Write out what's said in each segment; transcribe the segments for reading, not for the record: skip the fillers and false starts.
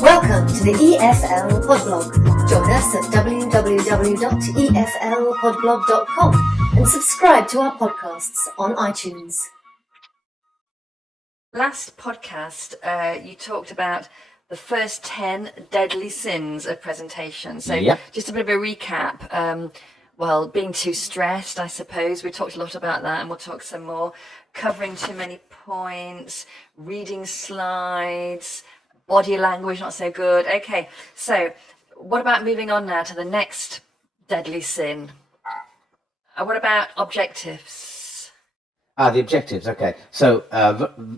Welcome to the EFL Podblog. Join us at www.eflpodblog.com and subscribe to our podcasts on iTunes. Last podcast, you talked about the first 10 deadly sins of presentation. So just a bit of a recap. Being too stressed, I suppose. We talked a lot about that, and we'll talk some more. Covering too many points, reading slides, body language not so good. Okay, so what about moving on now to the next deadly sin? What about objectives? The objectives, okay. So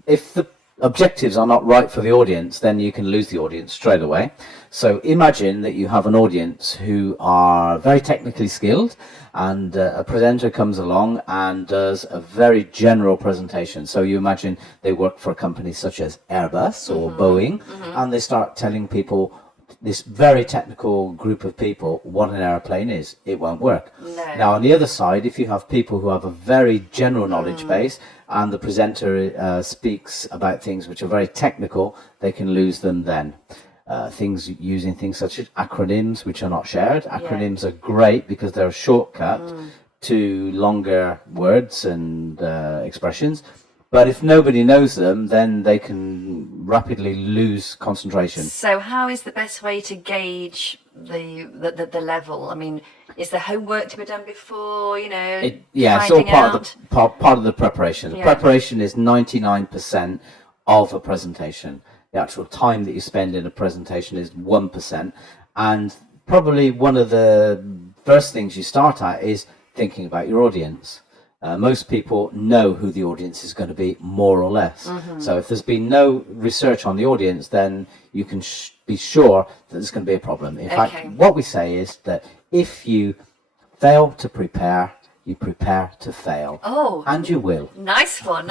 if the objectives are not right for the audience, then you can lose the audience straight away. So imagine that you have an audience who are very technically skilled, and a presenter comes along and does a very general presentation. So you imagine they work for a company such as Airbus or Boeing, and they start telling people, this very technical group of people, what an airplane is. It won't work. No. Now, on the other side, if you have people who have a very general knowledge base and the presenter speaks about things which are very technical, they can lose them then. Using things such as acronyms, which are not shared. Acronyms are great because they're a shortcut to longer words and expressions. But if nobody knows them, then they can rapidly lose concentration. So how is the best way to gauge the level? I mean, is the homework to be done before, It's all part of the preparation. The preparation is 99% of a presentation. The actual time that you spend in a presentation is 1%. And probably one of the first things you start at is thinking about your audience. Most people know who the audience is going to be, more or less. So if there's been no research on the audience, then you can be sure that there's going to be a problem. In fact, what we say is that if you fail to prepare, you prepare to fail. Oh. And you will. Nice one.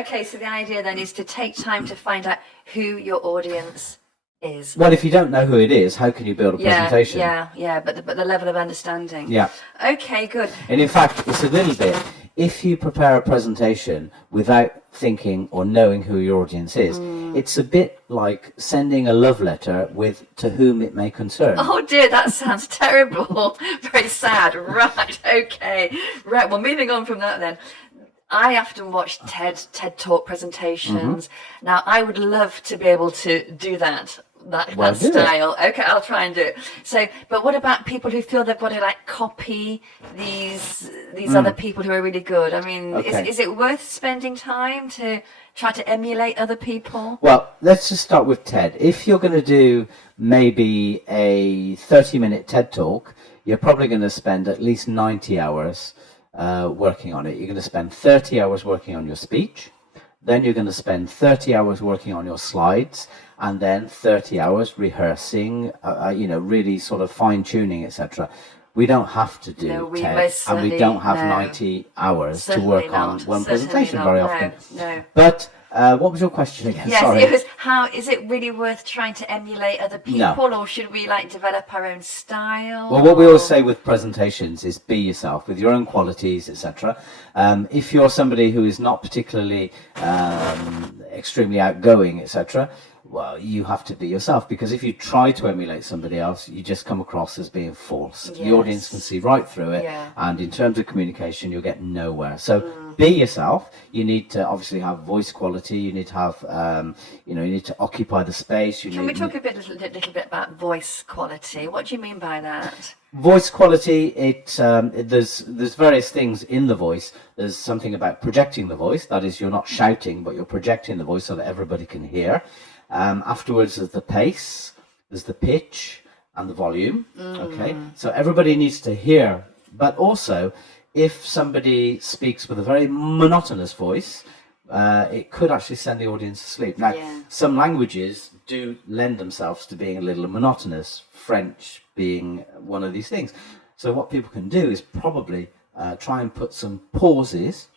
Okay, so the idea then is to take time to find out who your audience is. Well, if you don't know who it is, how can you build a presentation? But the level of understanding. Yeah. Okay, good. And in fact, it's a little bit, if you prepare a presentation without thinking or knowing who your audience is, it's a bit like sending a love letter with to whom it may concern. Oh dear, that sounds terrible. Very sad. Right, okay. Right, well, moving on from that then. I often watch TED Talk presentations. Now, I would love to be able to do that style. Okay, I'll try and do it. So, but what about people who feel they've got to copy these other people who are really good? I mean, is it worth spending time to try to emulate other people? Well, let's just start with TED. If you're going to do maybe a 30-minute TED Talk, you're probably going to spend at least 90 hours working on it. You're going to spend 30 hours working on your speech. Then you're going to spend 30 hours working on your slides, and then 30 hours rehearsing, really sort of fine-tuning, etc. We don't have to do TED, and we don't have 90 hours to work on one presentation very often. No. But what was your question again? Yes, Sorry. it was, how is it really worth trying to emulate other people, or should we develop our own style? Well, what we always say with presentations is be yourself with your own qualities, etc. If you're somebody who is not particularly extremely outgoing, etc., well, you have to be yourself, because if you try to emulate somebody else, you just come across as being false. The audience can see right through it, and in terms of communication, you'll get nowhere. So be yourself. You need to obviously have voice quality. You need to have, you need to occupy the space. Can we talk a little bit about voice quality? What do you mean by that? Voice quality, there's various things in the voice. There's something about projecting the voice. That is, you're not shouting, but you're projecting the voice so that everybody can hear. Afterwards, there's the pace, there's the pitch, and the volume. Okay, so everybody needs to hear. But also, if somebody speaks with a very monotonous voice, it could actually send the audience to sleep. Now, some languages do lend themselves to being a little monotonous, French being one of these things. So what people can do is probably try and put some pauses,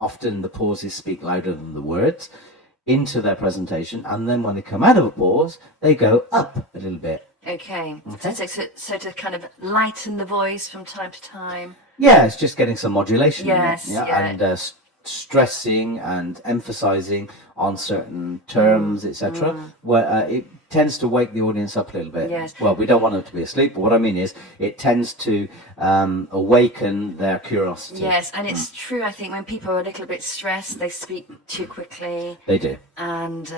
often the pauses speak louder than the words, into their presentation, and then when they come out of a pause, they go up a little bit. Okay. So to kind of lighten the voice from time to time. Yeah, it's just getting some modulation. Yes. And stressing and emphasizing on certain terms, etc., where it tends to wake the audience up a little bit. Yes. Well, we don't want them to be asleep, but what I mean is it tends to awaken their curiosity. Yes, and it's true, I think, when people are a little bit stressed, they speak too quickly. They do. And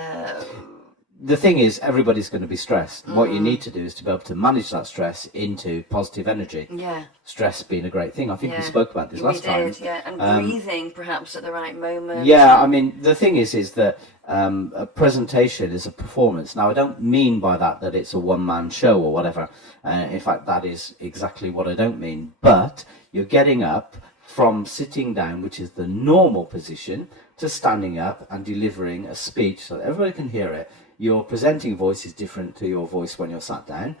the thing is, everybody's going to be stressed. What you need to do is to be able to manage that stress into positive energy. yeah. Stress being a great thing. I think we Yeah. spoke about this last time. Yeah, and breathing perhaps at the right moment. Yeah, I mean, the thing is that a presentation is a performance. Now, I don't mean by that it's a one-man show or whatever. In fact, that is exactly what I don't mean. But you're getting up from sitting down, which is the normal position, to standing up and delivering a speech so that everybody can hear it. Your presenting voice is different to your voice when you're sat down.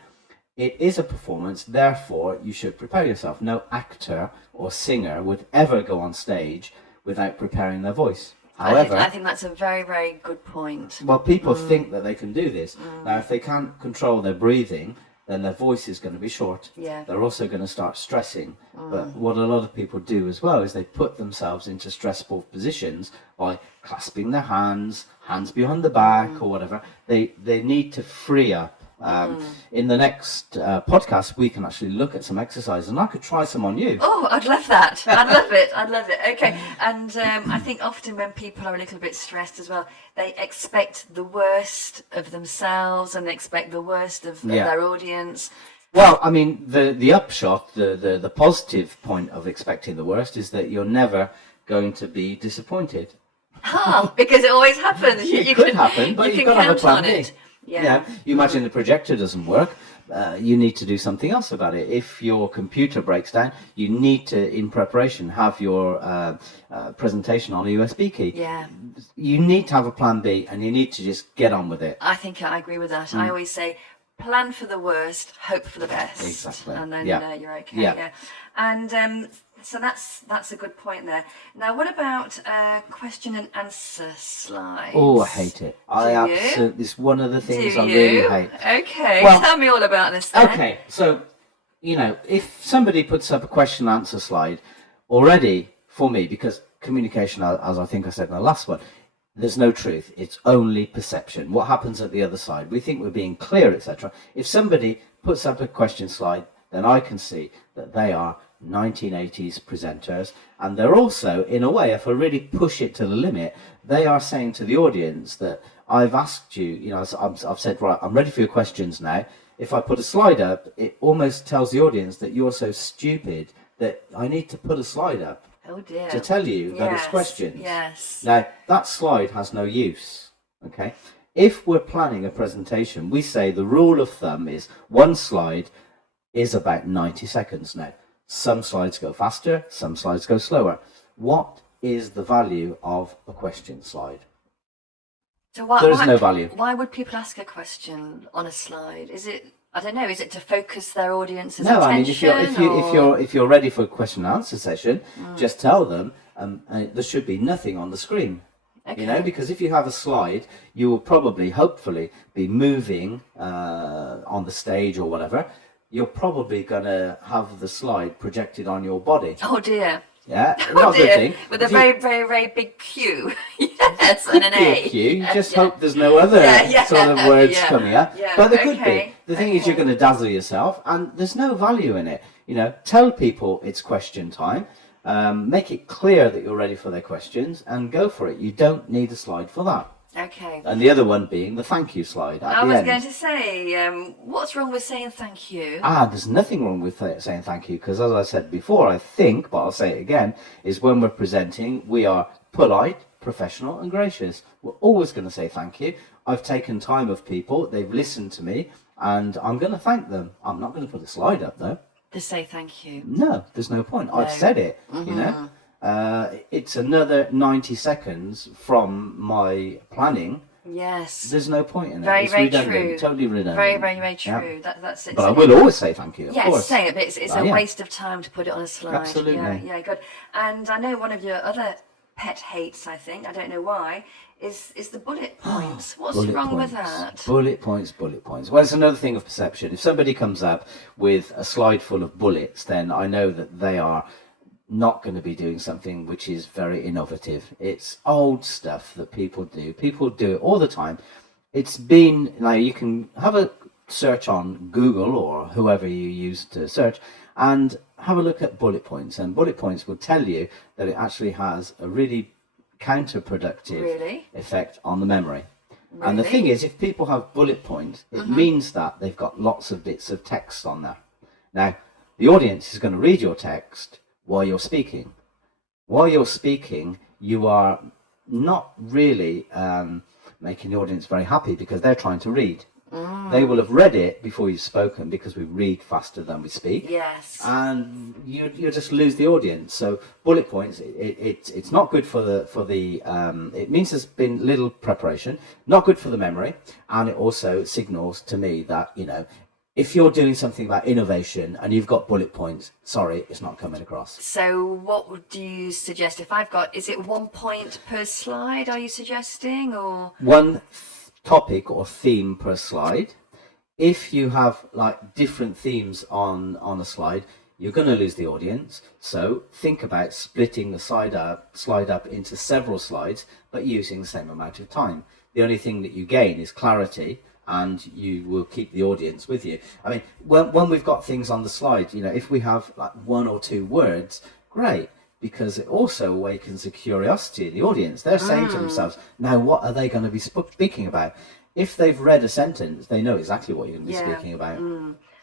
It is a performance, therefore you should prepare yourself. No actor or singer would ever go on stage without preparing their voice. However, I think that's a very, very good point. well, people think that they can do this. Now, if they can't control their breathing, then their voice is going to be short. Yeah. They're also going to start stressing. But what a lot of people do as well is they put themselves into stressful positions by clasping their hands behind the back or whatever. They need to free up. In the next podcast, we can actually look at some exercises, and I could try some on you. Oh, I'd love that. I'd love it. I'd love it. Okay. And I think often when people are a little bit stressed as well, they expect the worst of themselves and they expect the worst of their audience. Well, I mean, the upshot, the positive point of expecting the worst is that you're never going to be disappointed. Because it always happens. It could happen, but you've got to have a plan B. Yeah. You imagine the projector doesn't work, you need to do something else about it. If your computer breaks down, you need to, in preparation, have your presentation on a USB key. Yeah. You need to have a plan B, and you need to just get on with it. I think I agree with that. I always say, plan for the worst, hope for the best. Exactly. And then you're okay. Yeah. And so that's a good point there. Now, what about question and answer slides? Oh, I hate it. I Do you? absolutely. It's one of the things Do I you? really hate. Okay, Well, tell me all about this then. Okay, so, if somebody puts up a question and answer slide, already, for me, because communication, as I think I said in the last one, there's no truth. It's only perception. What happens at the other side? We think we're being clear, etc. If somebody puts up a question slide, then I can see that they are 1980s presenters, and they're also, in a way, if I really push it to the limit, they are saying to the audience that I've asked you, I've said, right, I'm ready for your questions now. If I put a slide up, it almost tells the audience that you're so stupid that I need to put a slide up to tell you that it's questions. Yes. Now, that slide has no use, okay? If we're planning a presentation, we say the rule of thumb is one slide is about 90 seconds now. Some slides go faster, some slides go slower. What is the value of a question slide? So There is no value. Why would people ask a question on a slide? Is it, I don't know, is it to focus their audience's No, attention? I mean, if you're ready for a question and answer session, just tell them there should be nothing on the screen. Okay. Because if you have a slide, you will probably, hopefully, be moving on the stage or whatever. You're probably going to have the slide projected on your body. Oh dear. Yeah, Oh not a good dear. thing. With a very, very, very big Q. Yes, and an A. Q. You just hope there's no other sort of words coming up. Yeah, But there could okay, be. The thing is, you're going to dazzle yourself, and there's no value in it. Tell people it's question time. Make it clear that you're ready for their questions, and go for it. You don't need a slide for that. Okay. And the other one being the thank you slide at I the was end. going to say, what's wrong with saying thank you? There's nothing wrong with saying thank you, because as I said before, I think, but I'll say it again, is when we're presenting, we are polite, professional and gracious. We're always going to say thank you. I've taken time of people, they've listened to me, and I'm going to thank them. I'm not going to put a slide up though. To say thank you. No, there's no point. I've said it, it's another 90 seconds from my planning. Yes. There's no point in it. Very, It's very redundant, true. totally redundant. Very, very, very Yeah. true. That's it. But I will always say thank you, of Yes, course. say it, but it's a Yeah. waste of time to put it on a slide. Absolutely. Yeah, good. And I know one of your other pet hates, I think, I don't know why, is the bullet points. What's Bullet wrong points. with that? Bullet points. Well, it's another thing of perception. If somebody comes up with a slide full of bullets, then I know that they are not going to be doing something which is very innovative. It's old stuff that people do. People do it all the time. It's been, like, you can have a search on Google or whoever you use to search and have a look at bullet points, and bullet points will tell you that it actually has a really counterproductive effect on the memory. And the thing is, if people have bullet points, it means that they've got lots of bits of text on there. Now, the audience is going to read your text while you're speaking. While you're speaking, you are not really making the audience very happy because they're trying to read. They will have read it before you've spoken, because we read faster than we speak. Yes. And you just lose the audience. So bullet points, it's not good for the it means there's been little preparation, not good for the memory, and it also signals to me that, you know, if you're doing something about innovation and you've got bullet points, sorry, it's not coming across. So what would you suggest if I've got, is it 1 point per slide, are you suggesting, or? One topic or theme per slide. If you have like different themes on a slide, you're going to lose the audience. So think about splitting the slide up into several slides, but using the same amount of time. The only thing that you gain is clarity, and you will keep the audience with you. I mean, when we've got things on the slide, you know, if we have like 1 or 2 words, great, because it also awakens the curiosity in the audience. They're saying to themselves, now what are they going to be speaking about? If they've read a sentence, they know exactly what you're going to be speaking about.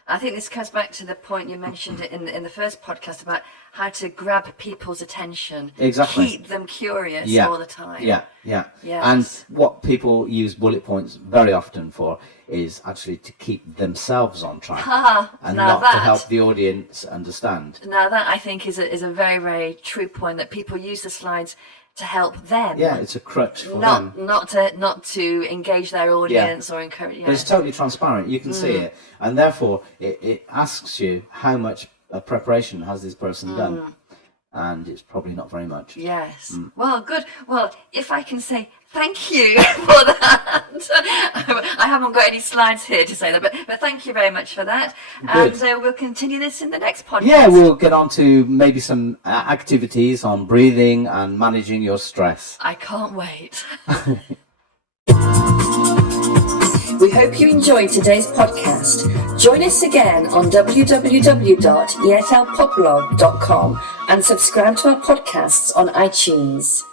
I think this comes back to the point you mentioned it in the first podcast about how to grab people's attention. Exactly. Keep them curious all the time. Yeah. Yes. And what people use bullet points very often for is actually to keep themselves on track and not to help the audience understand. Now that, I think, is a very, very true point, that people use the slides to help them. Yeah, it's a crutch for them. Not to engage their audience or encourage. But it's totally transparent. You can see it, and therefore it asks you how much preparation has this person done, and it's probably not very much. Yes. Well, good. Well, if I can say thank you for that. I haven't got any slides here to say that, but thank you very much for that. Good. And we'll continue this in the next podcast. Yeah, we'll get on to maybe some activities on breathing and managing your stress. I can't wait. We hope you enjoyed today's podcast. Join us again on www.etlpoplog.com and subscribe to our podcasts on iTunes.